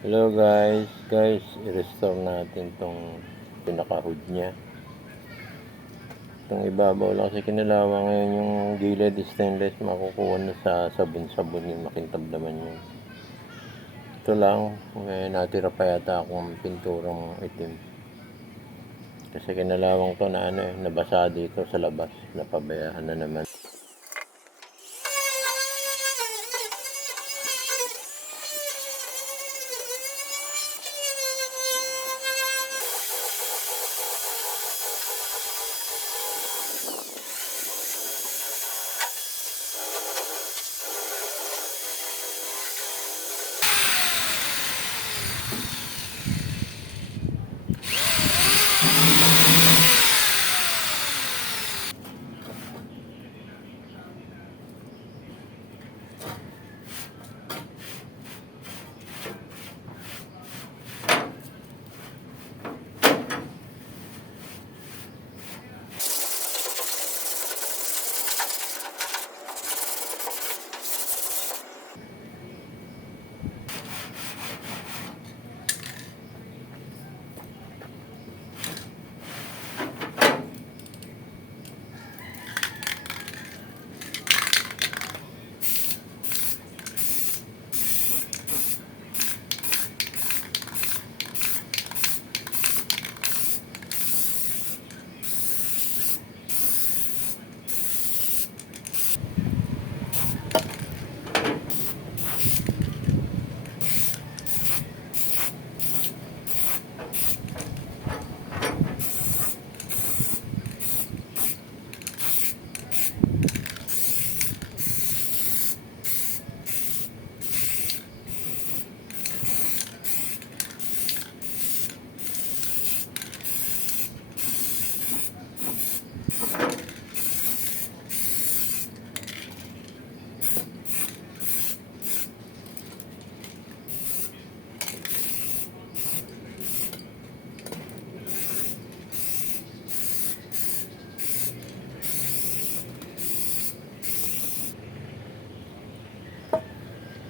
Hello guys, i-restore natin tong pinaka-hood niya. Itong ibabaw lang kasi kinalawa ngayon yung gilid stainless, makukuha na sa sabon-sabon yung makintab naman yun. Ito lang, may natira pa yata akong pinturang itim. Kasi kinalawang to na nabasa dito sa labas, napabayaan na naman.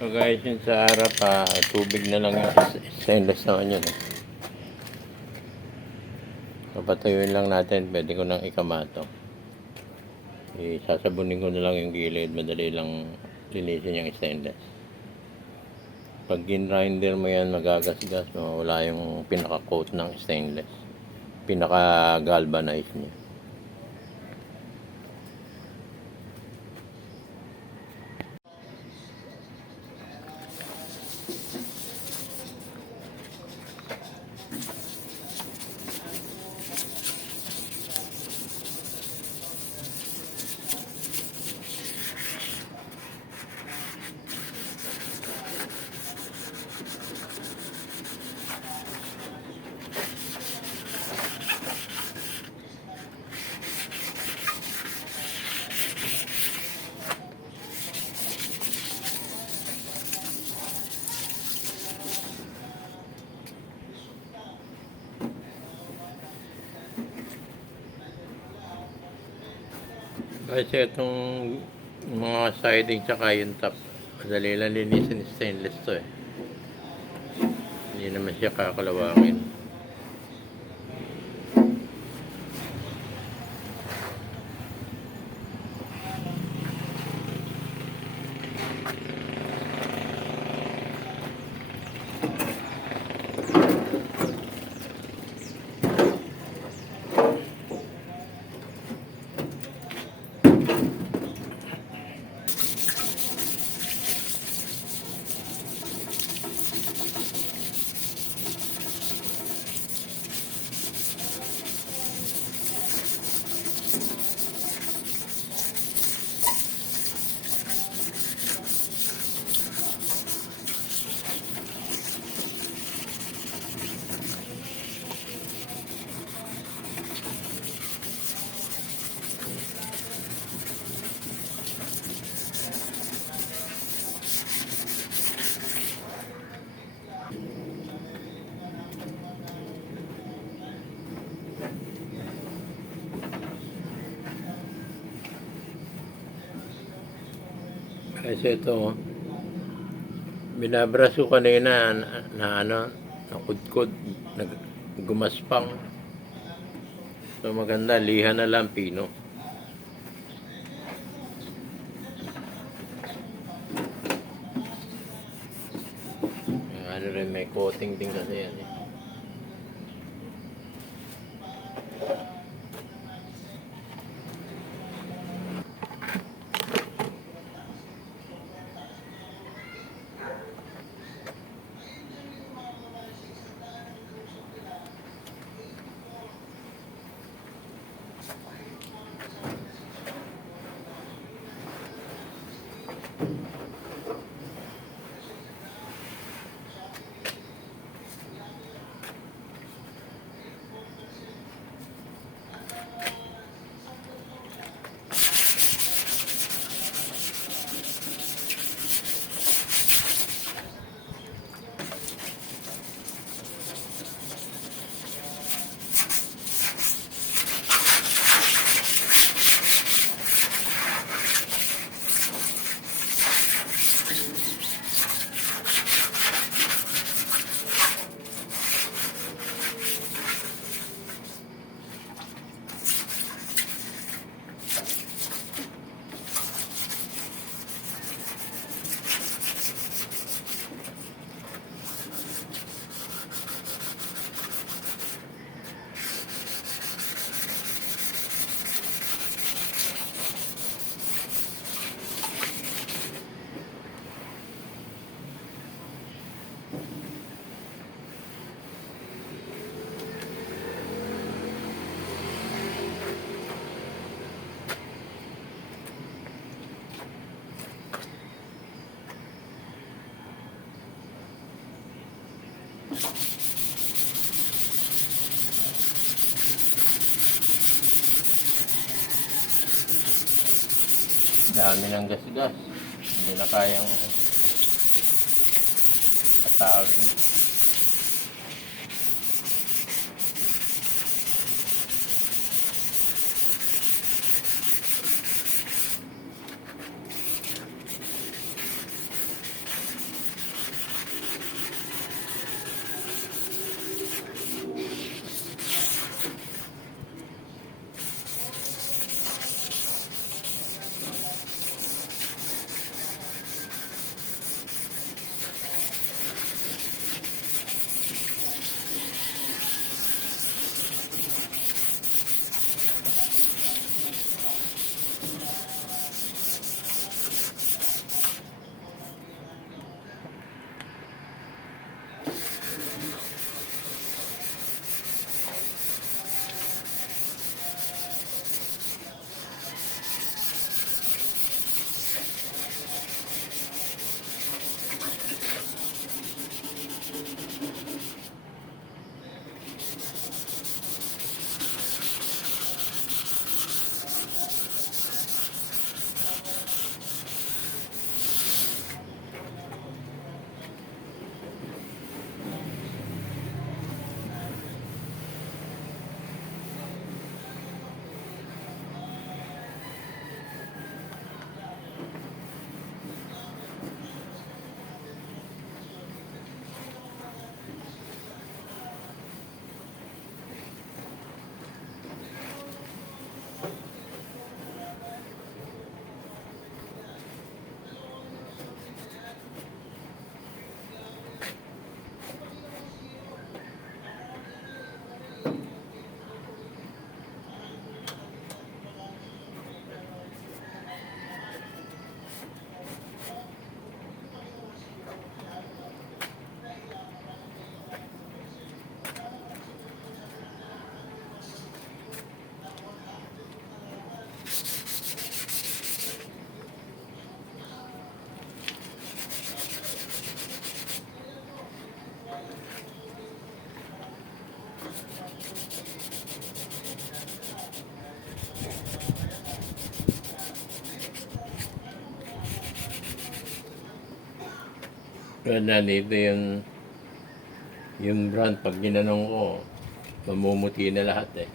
So guys, yun sa harap, tubig na lang yung stainless naman yun. Papatuyuin lang natin, pwede ko nang ikamato. Sasabunin ko na lang yung gilid, madali lang linisin yung stainless. Pag grinder mo yan, magagasgas, mawala yung pinaka-coat ng stainless, pinaka-galvanize niya. Kasi itong mga siding tsaka yung top, madali lang linisin, stainless to eh. Hindi naman siya kakalawangin. Kasi ito, Binabras ko kanina na ano, nakudkod, gumaspang. So maganda, liha na lang pino. Ano rin, may coating din kasi yan eh. Dami ng gas-gas. Hindi na kayang katawin. Kaya dito yung brand, pag ginanong ko, mamumuti na lahat eh.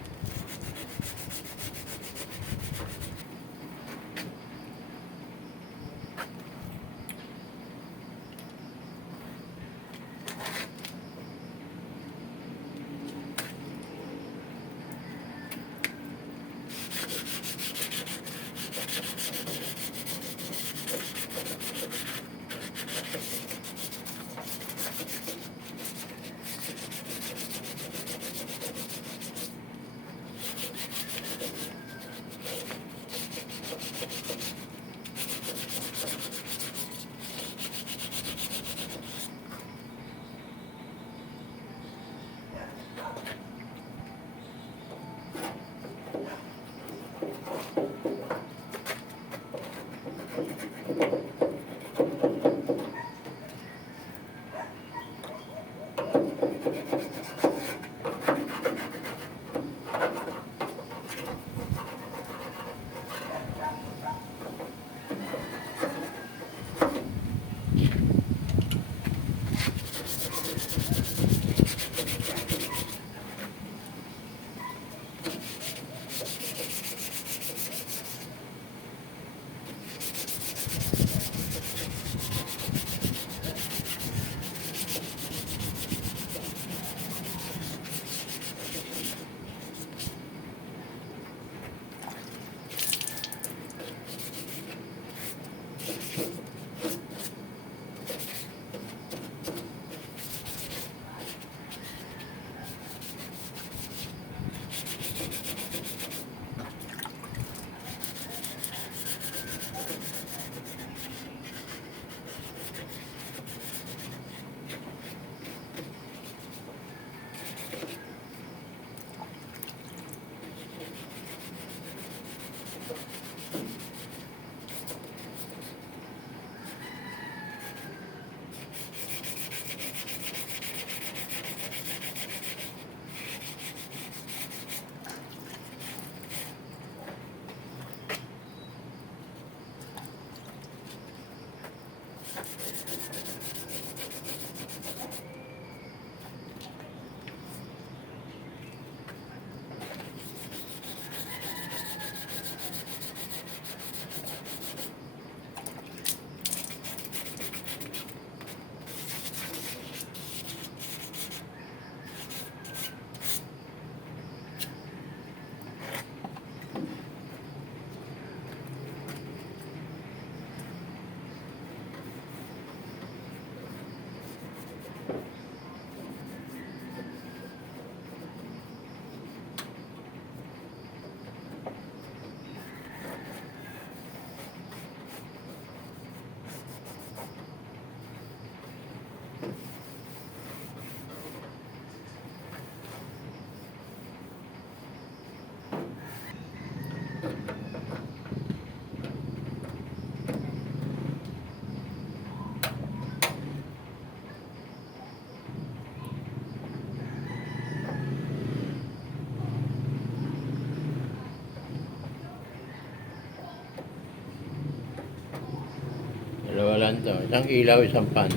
Ilan to? Isang ilaw, isang pan.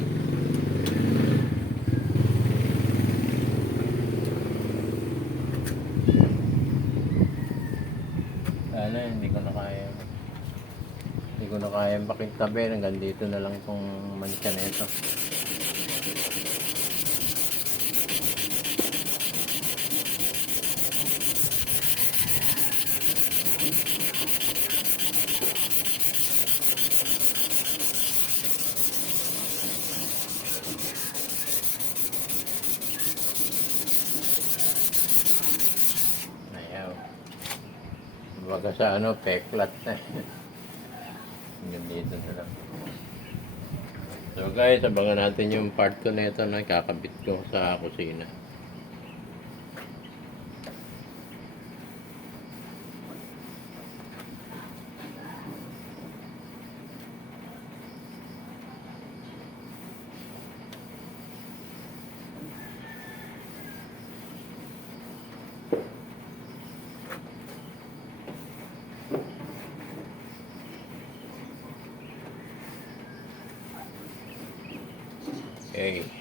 Ano, hindi ko na kaya. Hindi ko na kaya makintabi. Hanggang dito na lang itong mansya na ito. Ayaw. Baga sa ano, peklat na. Hanggang dito na lang. So guys, abangan natin yung part 2 na ito na kakabit ko sa kusina. Okay.